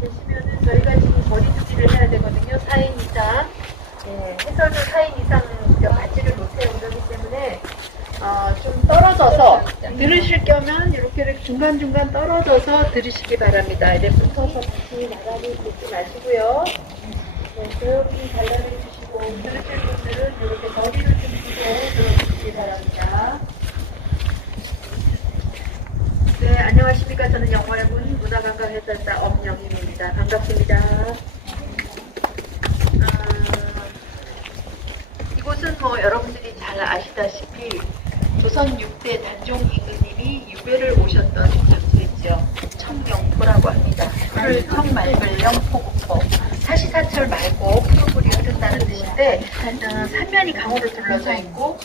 계시면은 저희가 지금 거리 두기를 해야 되거든요. 4인 이상. 예, 해설도 4인 이상 받지를 못해요. 그렇기 때문에 좀 떨어져서 들으실 겸은 이렇게 중간중간 떨어져서 들으시기 바랍니다. 이제 붙어서 다시 나가기 듣지 마시고요. 네, 조용히 관람해 주시고 들으실 분들은 이렇게 거리를 좀 두고 들어주시기 바랍니다. 네, 안녕하십니까. 저는 영월군 문화관광해설사 엄영임입니다. 반갑습니다. 이곳은 뭐 여러분들이 잘 아시다시피 조선 6대 단종 임금님이 유배를 오셨던 장소이죠. 청명포라고 합니다. 풀을 청말글령 포구포. 사시사철 말고 푸르물이 흐른다는 뜻인데 삼면이 강으로 둘러져 있고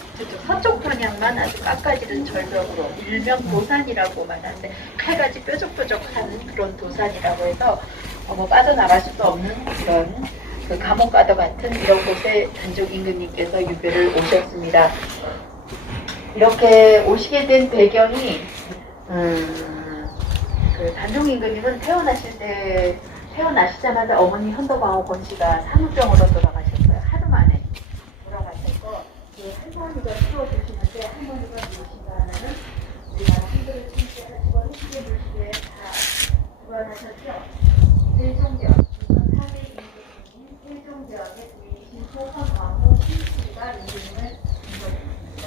서쪽 방향만 아주 깎아지른 절벽으로 일명 도산이라고 말하는데 칼같이 뾰족뾰족한 그런 도산이라고 해서 뭐 빠져나갈 수도 없는 그런 그 감옥과도 같은 이런 곳에 단종 임금님께서 유배를 오셨습니다. 이렇게 오시게 된 배경이 그 단종 임금님은 태어나시자마자 어머니 현도광후 권씨가 산후병으로 돌아가셨어요. 하루 만에 돌아가셔서 그 할머니가 키워주시는데 할머니가 무엇인가 하면은 우리나라 한글을 침체하시고 한시계 물시계에 다 주관하셨죠. 세종대왕 조선 4대 임금님 세종대왕의 부인이신 조선광후 신씨가 임금님을 인도했습니다.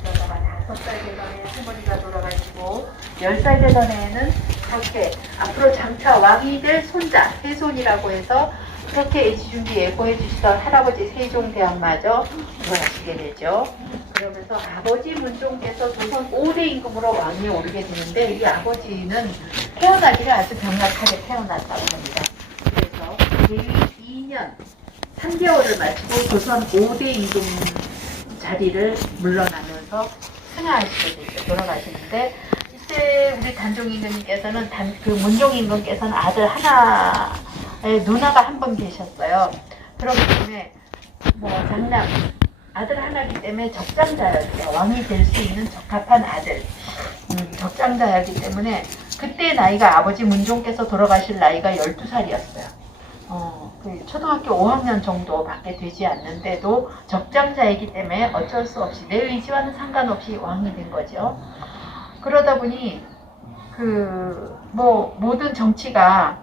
그러다가 5살 되던 해 할머니가 돌아가시고 10살 되던 해에는 그렇게 앞으로 장차 왕이 될 손자 세손이라고 해서 그렇게 애지중지 예고해 주시던 할아버지 세종대왕마저 돌아가시게 되죠. 그러면서 아버지 문종께서 조선 5대 임금으로 왕위에 오르게 되는데 이 아버지는 태어나기를 아주 병약하게 태어났다고 합니다. 그래서 제 2년 3개월을 마치고 조선 5대 임금 자리를 물러나면서 승하하시게 되죠. 돌아가시는데 이때 우리 단종 임금님께서는 그 문종 임금께서는 아들 하나의 누나가 한 분 계셨어요. 그렇기 때문에 뭐 장남 아들 하나이기 때문에 적장자였어요. 왕이 될 수 있는 적합한 아들 적장자였기 때문에 그때 나이가 아버지 문종께서 돌아가실 나이가 12살이었어요. 그 초등학교 5학년 정도밖에 되지 않는데도 적장자이기 때문에 어쩔 수 없이 내 의지와는 상관없이 왕이 된 거죠. 그러다 보니 뭐 모든 정치가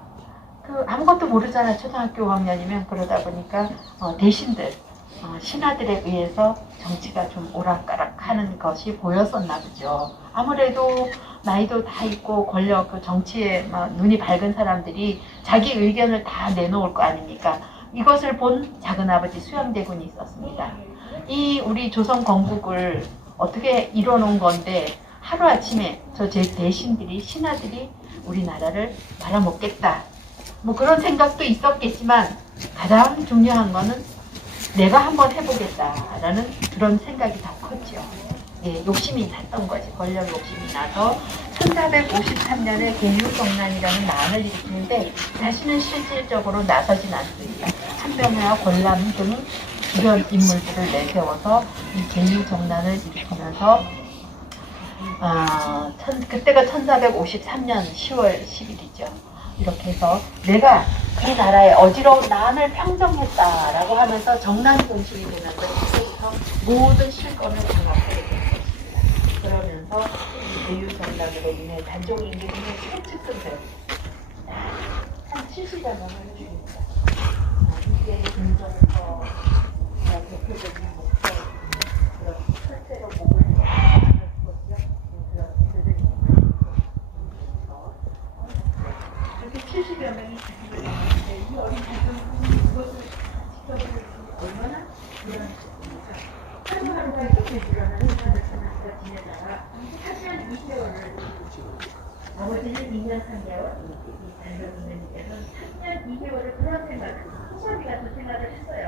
아무것도 모르잖아. 초등학교 5학년이면. 그러다 보니까 대신들 신하들에 의해서 정치가 좀 오락가락하는 것이 보였었나 보죠. 아무래도 나이도 다 있고 권력 그 정치에 막 눈이 밝은 사람들이 자기 의견을 다 내놓을 거 아닙니까? 이것을 본 작은아버지 수양대군이 있었습니다. 이 우리 조선 건국을 어떻게 이뤄놓은 건데 하루아침에 제 대신들이 신하들이 우리나라를 말아먹겠다. 뭐 그런 생각도 있었겠지만 가장 중요한 거는 내가 한번 해보겠다라는 그런 생각이 더 컸죠. 예, 욕심이 났던 거지. 권력 욕심이 나서 1453년에 계유정난이라는 난을 일으키는데 자신은 실질적으로 나서진 않습니다. 한병회와 권람 등 주변 인물들을 내세워서 이 계유정난을 일으키면서 그때가 1453년 10월 10일이죠. 이렇게 해서 내가 이 나라의 어지러운 난을 평정했다라고 하면서 정난 공신이 되면서 그때부터 모든 실권을 장악하게 된 것입니다. 그러면서 계유정난으로 인해 단종 임금님의 최측근들 한 70여 명을 죽입니다. 이게 김정서 대표적인 목표 그런 실제로 목을 이렇게 70여 명이 죽이고 있는데 이 어린 단종분이 이것을 지켜볼 수 얼마나 불안했습니까? 하루하루가 이렇게 불안한 사람들과 지내다가 3년 2개월을 아버지는 2년 3개월 이 단종님께서는 3년 2개월을 그런 생각 소설이 같은 생각을 했어요.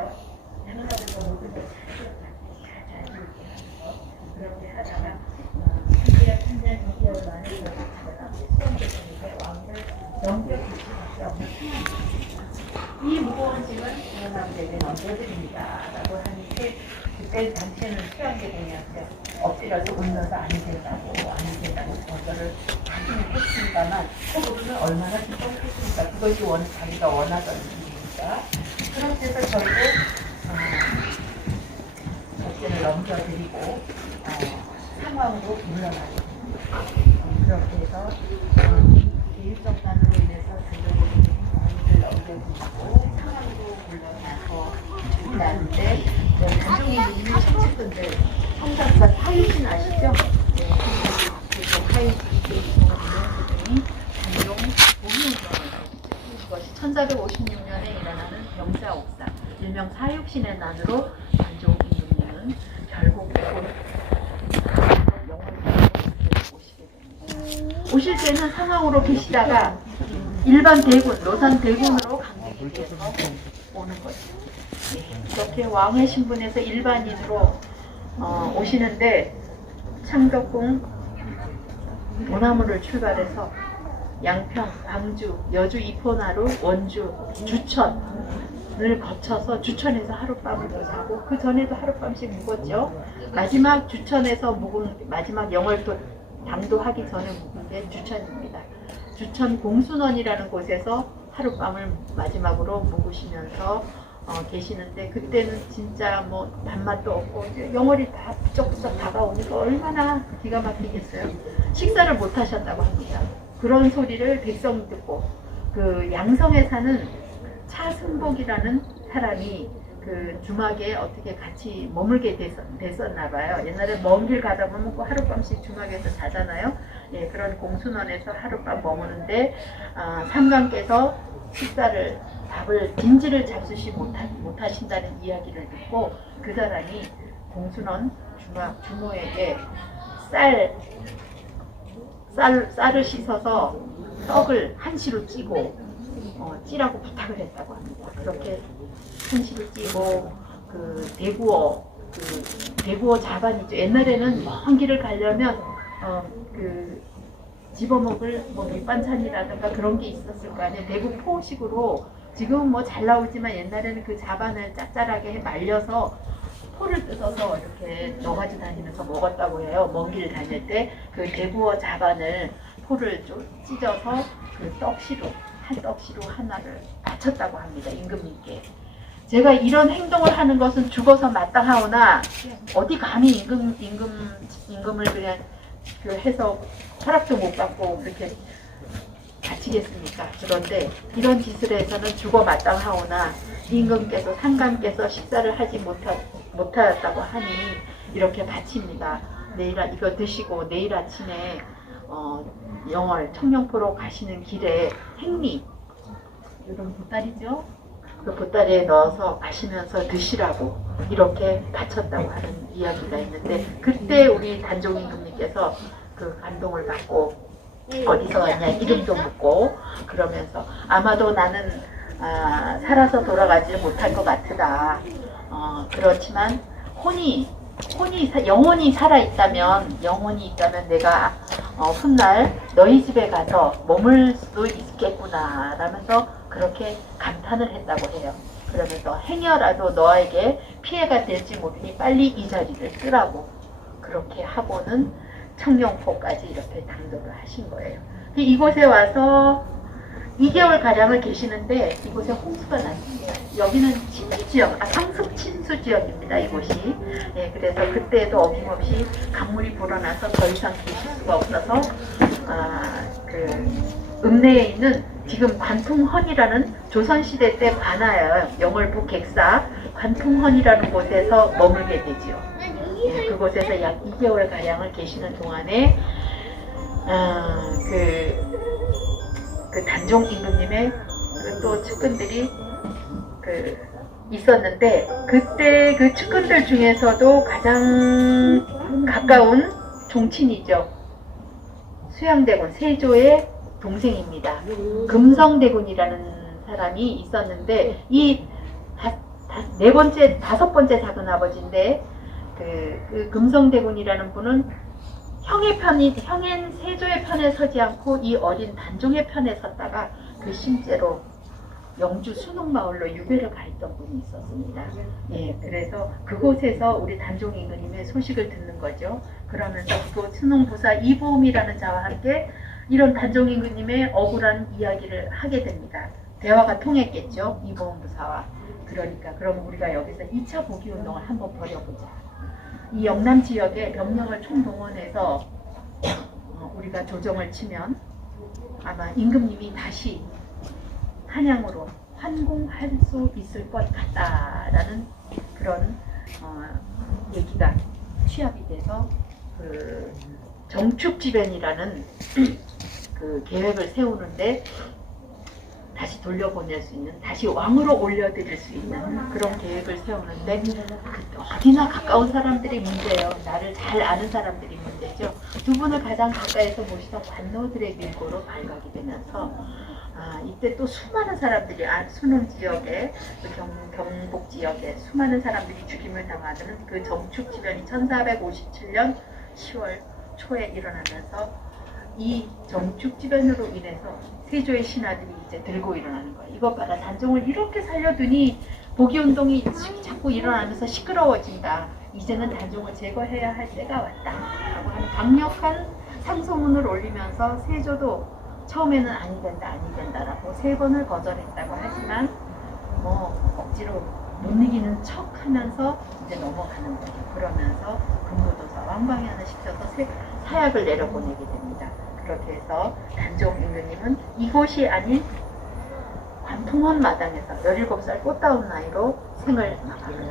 장난하면서 모든 걸 잘 이렇게 하면서 그렇게 하다가 3년 2개월 만에 수험대전에 왕을 넘겨주시고 수밖에 없는 상황입니다. 이 무거운 짐을 부모님에게 넘겨드립니다. 라고 하는데 그때 당시에는 수양대군이었어요. 엎드려서 울면서 안 된다고 그거를 하긴 했습니다만 속으로는 얼마나 기뻐했습니까. 그것이 자기가 원하던 일이니까. 그렇게 해서 결국 어깨를 넘겨드리고 상황으로 물러나게 그렇게 해서 교육정단으로 인해서 단종이 아이를 넘겨드리고 상황으로 물러나서 나는데 단종이 있는 친척분들 성산사 하이신 아시죠? 네, 하이신 이동이 단종 보훈운동을 그것이 1456년에 일어나는 병사옥사 일명 사육신의 난으로 단종 임금님은 결국 오실 때는 상황으로 계시다가 일반 대군, 노산 대군으로 강림이 돼서 오는 거죠. 이렇게 왕의 신분에서 일반인으로 오시는데 창덕궁 도나무를 출발해서 양평, 광주, 여주 이포나루, 원주, 주천을 거쳐서 주천에서 하룻밤을 더 자고 그 전에도 하룻밤씩 묵었죠. 마지막 주천에서 묵은 마지막 영월도 당도하기 전에 묵은 게 주천입니다. 주천 공순원이라는 곳에서 하룻밤을 마지막으로 묵으시면서 계시는데 그때는 진짜 뭐 밥맛도 없고 영월이 다 부쩍부쩍 다가오니까 얼마나 기가 막히겠어요. 식사를 못 하셨다고 합니다. 그런 소리를 백성이 듣고 그 양성에 사는 차승복이라는 사람이 그 주막에 어떻게 같이 머물게 됐었나 봐요. 옛날에 먼 길 가다 보면 꼭 하룻밤씩 주막에서 자잖아요. 예, 그런 공순원에서 하룻밤 머무는데 삼강께서 밥을 빈지를 잡수시 못하신다는 이야기를 듣고 그 사람이 공순원 주모에게 쌀을 씻어서 떡을 한시로 찌고 찌라고 부탁을 했다고 합니다. 그렇게 한시로 찌고 그 대구어 자반이죠. 옛날에는 먼 길을 가려면 그 집어먹을 뭐 밑반찬이라든가 그런 게 있었을 거 아니에요. 대구 포식으로 지금은 뭐 잘 나오지만 옛날에는 그 자반을 짭짤하게 말려서 포를 뜯어서 이렇게 넣어가지고 다니면서 먹었다고 해요. 먼 길 다닐 때 그 대구어 자반을 포를 좀 찢어서 그 떡시로 하나를 바쳤다고 합니다. 임금님께. 제가 이런 행동을 하는 것은 죽어서 마땅하오나 어디 감히 임금을 그냥 그 해서 허락도 못 받고 그렇게 바치겠습니까? 그런데 이런 짓을 해서는 죽어 마땅하오나 임금께서 상감께서 식사를 하지 못하였다고 하니 이렇게 바칩니다. 이거 드시고 내일 아침에 영월 청룡포로 가시는 길에 행리 이런 보따리죠. 그 보따리에 넣어서 가시면서 드시라고 이렇게 바쳤다고 하는 이야기가 있는데 그때 우리 단종 임금님께서 그 감동을 받고 어디서 왔냐 이름도 묻고 그러면서 아마도 나는 살아서 돌아가지 못할 것 같으다. 그렇지만 영혼이 살아있다면 내가 훗날 너희 집에 가서 머물 수도 있겠구나 라면서 그렇게 감탄을 했다고 해요. 그러면서 행여라도 너에게 피해가 될지 모르니 빨리 이 자리를 쓰라고 그렇게 하고는 청룡포까지 이렇게 당도를 하신 거예요. 이곳에 와서 2개월가량을 계시는데 이곳에 홍수가 났습니다. 여기는 친수지역, 상습 친수지역입니다. 이곳이. 예, 그래서 그때도 어김없이 강물이 불어나서 더 이상 계실 수가 없어서 그 읍내에 있는 지금 관통헌이라는 조선시대 때 관하여 영월부 객사 관통헌이라는 곳에서 머물게 되지요. 예, 그곳에서 약 2개월가량을 계시는 동안에 그 단종 임금님의 또 측근들이 있었는데 그때 그 측근들 중에서도 가장 가까운 종친이죠. 수양대군 세조의 동생입니다. 금성대군이라는 사람이 있었는데 이 다섯 번째 작은아버지인데 그 금성대군이라는 분은 형인 세조의 편에 서지 않고 이 어린 단종의 편에 섰다가 그 괘씸죄로 영주 순옥마을로 유배를 가 있던 분이 있었습니다. 예, 그래서 그곳에서 우리 단종 임금님의 소식을 듣는 거죠. 그러면서 그곳 순옥부사 이보음이라는 자와 함께 이런 단종 임금님의 억울한 이야기를 하게 됩니다. 대화가 통했겠죠, 이보음 부사와. 그러니까 그럼 우리가 여기서 2차 복위 운동을 한번 벌여보자. 이 영남 지역에 병력을 총동원해서 우리가 조정을 치면 아마 임금님이 다시 한양으로 환궁할 수 있을 것 같다라는 그런 얘기가 취합이 돼서 그 정축지변이라는 그 계획을 세우는데 다시 돌려보낼 수 있는, 다시 왕으로 올려드릴 수 있는 그런 계획을 세우는데 어디나 가까운 사람들이 문제예요. 나를 잘 아는 사람들이 문제죠. 두 분을 가장 가까이서 모시던 관노들의 밀고로 발각이 되면서 이때 또 수많은 사람들이 순흥 지역에 경북 지역에 수많은 사람들이 죽임을 당하는 그 정축지변이 1457년 10월 초에 일어나면서 이 정축지변으로 인해서 세조의 신하들이 이제 들고 일어나는 거예요. 이것 봐라, 단종을 이렇게 살려두니 복위운동이 자꾸 일어나면서 시끄러워진다. 이제는 단종을 제거해야 할 때가 왔다 라고 하는 강력한 상소문을 올리면서 세조도 처음에는 아니 된다 라고 3번을 거절했다고 하지만 억지로 못 이기는 척 하면서 이제 넘어가는 거죠. 그러면서 금부도사 왕방해안을 시켜서 사약을 내려보내게 됩니다. 그렇게 해서 단종 임금님은 이곳이 아닌 관통원 마당에서 17살 꽃다운 나이로 생을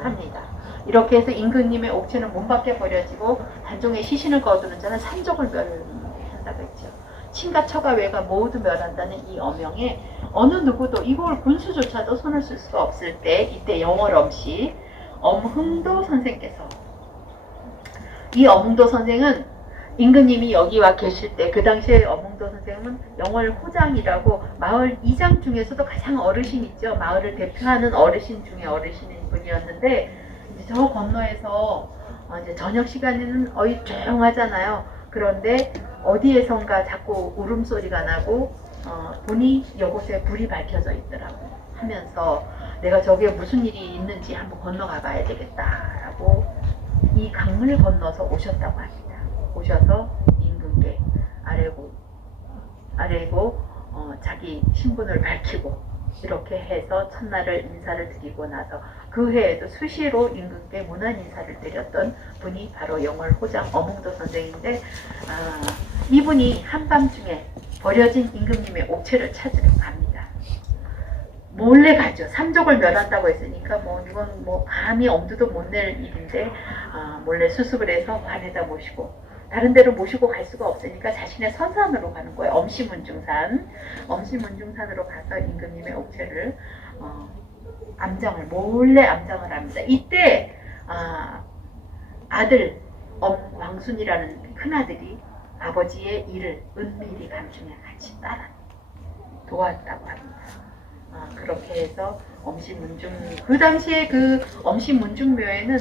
합니다. 이렇게 해서 임금님의 옥체는 문 밖에 버려지고 단종의 시신을 거두는 자는 산적을 멸한다고 했죠. 친가 처가 외가 모두 멸한다는 이 어명에 어느 누구도 이걸 군수조차도 손을 쓸 수가 없을 때 이때 영월엄씨 엄흥도 선생께서, 이 엄흥도 선생은 임금님이 여기 와 계실 때 그 당시에 엄흥도 선생은 영월호장이라고 마을 이장 중에서도 가장 어르신 있죠. 마을을 대표하는 어르신 중에 어르신인 분이었는데 이제 저 건너에서 이제 저녁 시간에는 거의 조용하잖아요. 그런데 어디에선가 자꾸 울음소리가 나고 보니 이곳에 불이 밝혀져 있더라고 하면서 내가 저게 무슨 일이 있는지 한번 건너가 봐야 되겠다라고 이 강을 건너서 오셨다고 합니다. 오셔서 임금께 아래고 자기 신분을 밝히고 이렇게 해서 첫날을 인사를 드리고 나서 그 해에도 수시로 임금께 문안 인사를 드렸던 분이 바로 영월호장 엄흥도 선생인데 이분이 한밤중에 버려진 임금님의 옥체를 찾으러 갑니다. 몰래 가죠. 삼족을 멸한다고 했으니까 이건 감히 엄두도 못 낼 일인데 몰래 수습을 해서 관에다 모시고 다른 데로 모시고 갈 수가 없으니까 자신의 선산으로 가는 거예요. 엄시문중산으로 가서 임금님의 옥체를 몰래 암장을 합니다. 이때 아들 왕순이라는 큰아들이 아버지의 일을 은밀히 감중에 같이 따라 도왔다고 합니다. 그렇게 해서 그 당시에 그 엄시문중묘에는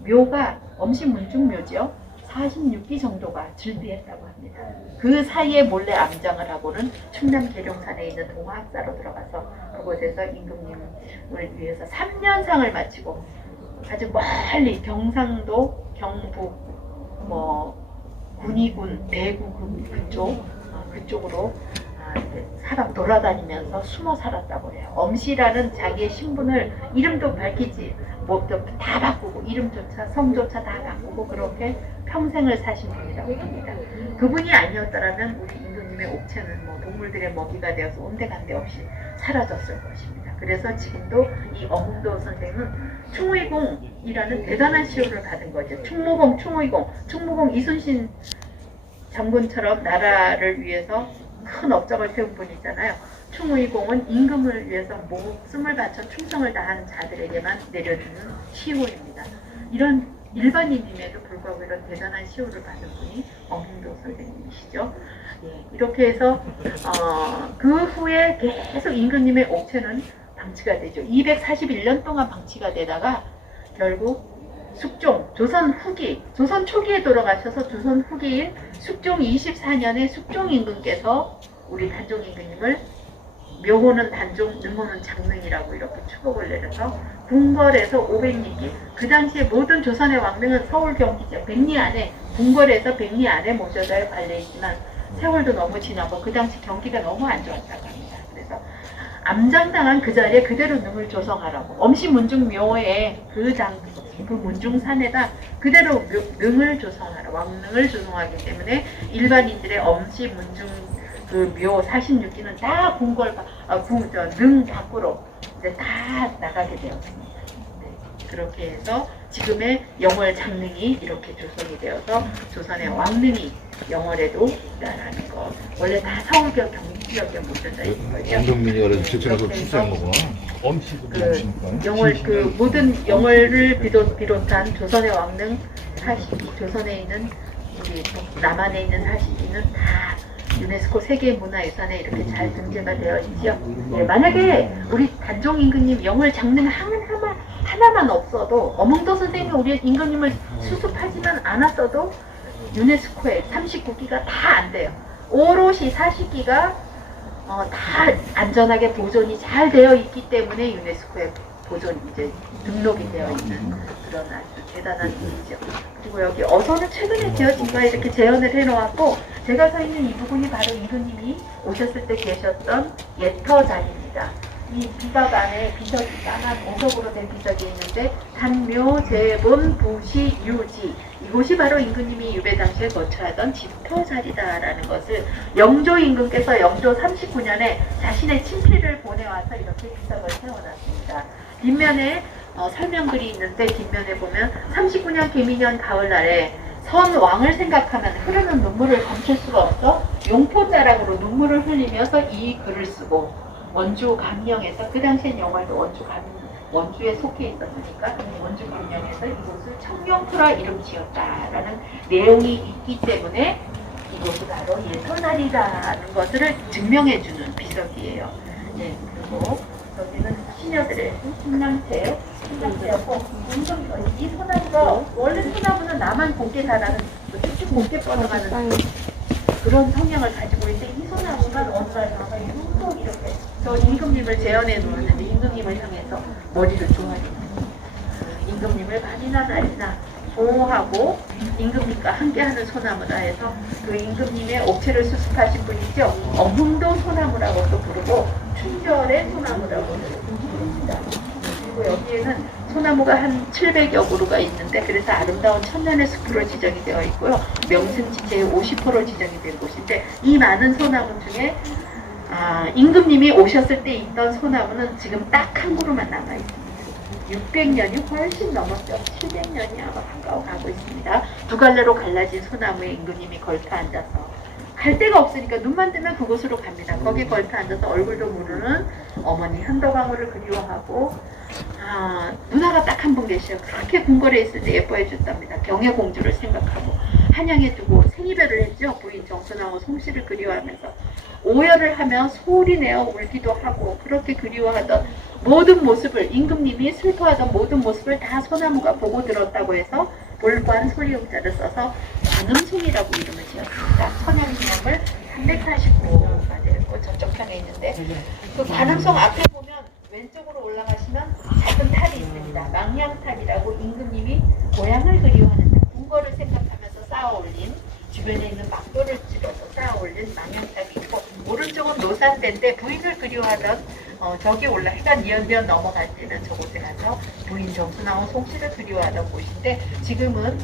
묘가 엄시문중묘죠. 46기 정도가 즐비했다고 합니다. 그 사이에 몰래 암장을 하고는 충남 계룡산에 있는 동화학사로 들어가서 그곳에서 임금님을 위해서 3년상을 마치고 아주 멀리 경상도, 경북, 군위군, 대구 그쪽으로 돌아다니면서 숨어 살았다고 해요. 엄씨라는 자기의 신분을 이름도 밝히지 다 바꾸고 이름조차 성조차 다 바꾸고 그렇게 평생을 사신 분이라고 합니다. 그분이 아니었더라면 우리 임금님의 옥체는 동물들의 먹이가 되어서 온데간데 없이 사라졌을 것입니다. 그래서 지금도 이 엄흥도 선생은 충의공이라는 대단한 시호를 받은 거죠. 충무공, 충무공 이순신 장군처럼 나라를 위해서 큰 업적을 세운 분이잖아요. 충의공은 임금을 위해서 목숨을 바쳐 충성을 다하는 자들에게만 내려주는 시호입니다. 이런 일반인임에도 불구하고 이런 대단한 시호를 받은 분이 엄흥도 선생님이시죠. 예, 이렇게 해서 그 후에 계속 임금님의 옥체는 방치가 되죠. 241년 동안 방치가 되다가 결국 숙종, 조선 초기에 돌아가셔서 조선 후기인 숙종 24년에 숙종 임금께서 우리 단종 임금님을 묘호는 단종, 능호는 장릉이라고 이렇게 추복을 내려서 궁궐에서 500리, 그 당시에 모든 조선의 왕릉은 서울 경기 지역 100리 안에, 궁궐에서 100리 안에 모셔져 관리했지만 세월도 너무 지나고 그 당시 경기가 너무 안 좋았다고 합니다. 그래서 암장당한 그 자리에 그대로 능을 조성하라고 엄시문중묘에 그 문중산에다 그대로 능을 조성하라, 왕릉을 조성하기 때문에 일반인들의 엄시문중 그 묘 46기는 다 능 밖으로 이제 다 나가게 되었습니다. 네, 그렇게 해서 지금의 영월 장릉이 이렇게 조성이 되어서 조선의 왕릉이 영월에도 있다라는 거. 원래 다 서울경 경기지역에 모여져 있는 거죠. 원동민이가 그래서 제천에서 출세한 거구나. 영월 그 모든 영월을 비롯한 조선의 왕릉 40기, 조선에 있는 우리 남한에 있는 40기는 다 유네스코 세계문화유산에 이렇게 잘 등재가 되어 있지요. 예, 만약에 우리 단종 임금님 영월 장릉 하나만 없어도 어몽도 선생님이 우리 임금님을 수습하지만 않았어도 유네스코에 39기가 다 안 돼요. 오롯이 40기가 다 안전하게 보존이 잘 되어 있기 때문에 유네스코에 보존 이제 등록이 되어 있는 그런 아주 대단한 일이죠. 그리고 여기 어선은 최근에 지어진 거에 이렇게 재현을 해놓았고, 제가 서 있는 이 부분이 바로 임금님이 오셨을 때 계셨던 예터 자리입니다. 이 비석 안에 비석이 까만 보석으로 된 비석이 있는데 단묘 재본 부시 유지, 이곳이 바로 임금님이 유배 당시에 거처하던 집터 자리다라는 것을 영조 임금께서 영조 39년에 자신의 친필을 보내와서 이렇게 비석을 세워놨습니다. 뒷면에 설명글이 있는데 뒷면에 보면 39년 개미년 가을날에 선 왕을 생각하면 흐르는 눈물을 감출 수가 없어 용포자락으로 눈물을 흘리면서 이 글을 쓰고, 원주 감령에서 그 당시엔 영월도 원주에 속해 있었으니까 원주 감령에서 이곳을 청룡포라 이름 지었다라는 내용이 있기 때문에 이곳이 바로 예터자리라는 것을 증명해주는 비석이에요. 네, 그리고 여기는 시녀들의 신랑채였고, 이 소나무가 원래 소나무는 남한 곱게 자라는 쭉쭉 곱게 뻗어가는 그런 성향을 가지고 있는데 이 소나무만 어느 날 가서 쭉 이렇게 저 임금님을 재현해 놓는데 임금님을 향해서 머리를 조아립니다. 임금님을 밤이나 날이나 보호하고 임금님과 함께하는 소나무다 해서 그 임금님의 옥체를 수습하신 분이죠. 흥도 소나무라고 또 부르고 충절의 소나무라고 부릅니다. 그리고 여기에는 소나무가 한 700여 그루가 있는데, 그래서 아름다운 천년의 숲으로 지정이 되어 있고요. 명승지체의 50호로 지정이 된 곳인데, 이 많은 소나무 중에 임금님이 오셨을 때 있던 소나무는 지금 딱 한 그루만 남아 있습니다. 600년이 훨씬 넘었죠. 700년이 아마 가까워가고 있습니다. 두 갈래로 갈라진 소나무에 임금님이 걸터 앉아서 갈 데가 없으니까 눈만 뜨면 그곳으로 갑니다. 거기 걸터 앉아서 얼굴도 모르는 어머니 현덕왕후를 그리워하고, 누나가 딱 한 분 계셔. 그렇게 궁궐에 있을 때 예뻐해 줬답니다. 경혜공주를 생각하고 한양에 두고 생이별을 했죠. 부인 정순왕후 송씨를 그리워하면서 오열을 하며 소리 내어 울기도 하고, 그렇게 그리워하던 모든 모습을, 임금님이 슬퍼하던 모든 모습을 다 소나무가 보고 들었다고 해서 볼관 소리용자를 써서 관음송이라고 이름을 지었습니다. 천연기념물 349가 되고 저쪽 편에 있는데, 그 관음송 앞에 보면 왼쪽으로 올라가시면 작은 탑이 있습니다. 망량탑이라고 임금님이 고향을 그리워하는 탑, 궁궐을 생각하면서 쌓아올린, 주변에 있는 막도를 찍어서 쌓아올린 망량탑이 있고, 오른쪽은 노산대인데 부인을 그리워하던 저기 해가 니언니언 넘어갈 때는 저곳에 가서 부인 정순왕후 송씨를 그리워하던 곳인데, 지금은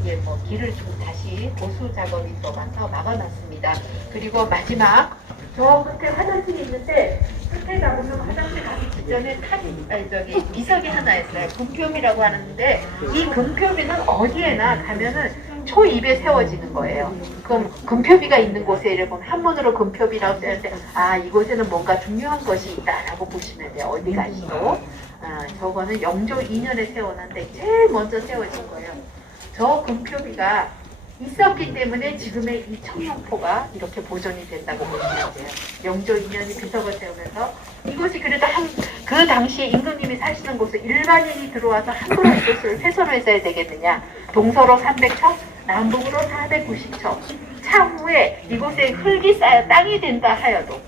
이게 뭐 길을 좀 다시 보수 작업이 들어가서 막아놨습니다. 그리고 마지막 저 끝에 화장실이 있는데, 끝에 가보면 화장실 가기 직전에 비석이 하나 있어요. 금표미라고 하는데, 이 금표미는 어디에나 가면은 초입에 세워지는 거예요. 그럼 금표비가 있는 곳에 이렇게 한문으로 금표비라고 쓰는데, 이곳에는 뭔가 중요한 것이 있다라고 보시면 돼요. 어디 가시도. 저거는 영조 2년에 세워놨는데 제일 먼저 세워진 거예요. 저 금표비가 있었기 때문에 지금의 이 청룡포가 이렇게 보존이 된다고 보시면 돼요. 영조 2년이 비석을 세우면서 이곳이 그래도 그 당시에 임금님이 사시는 곳에 일반인이 들어와서 함부로 이곳을 훼손해서야 되겠느냐. 동서로 300척, 남북으로 490척. 차후에 이곳에 흙이 쌓여 땅이 된다 하여도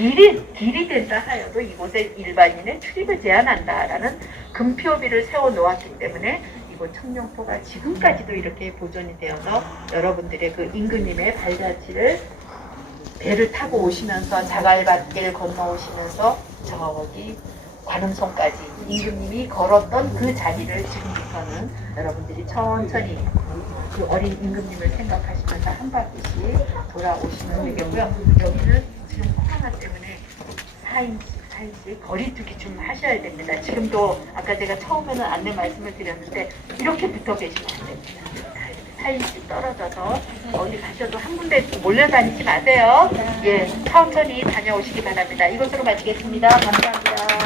길이 된다 하여도 이곳에 일반인의 출입을 제한한다라는 금표비를 세워 놓았기 때문에 이곳 청룡포가 지금까지도 이렇게 보존이 되어서 여러분들의 그 임금님의 발자취를 배를 타고 오시면서 자갈밭길 건너오시면서 저기 관음성까지 임금님이 걸었던 그 자리를 지금부터는 여러분들이 천천히 그 어린 임금님을 생각하시면서 한 바퀴씩 돌아오시면 되겠고요. 여기는 지금 코로나 때문에 4인씩 거리두기 좀 하셔야 됩니다. 지금도 아까 제가 처음에는 안내 말씀을 드렸는데 이렇게 붙어 계시면 안 됩니다. 4인씩 떨어져서 어디 가셔도 한 군데 몰려다니지 마세요. 예, 천천히 다녀오시기 바랍니다. 이것으로 마치겠습니다. 감사합니다.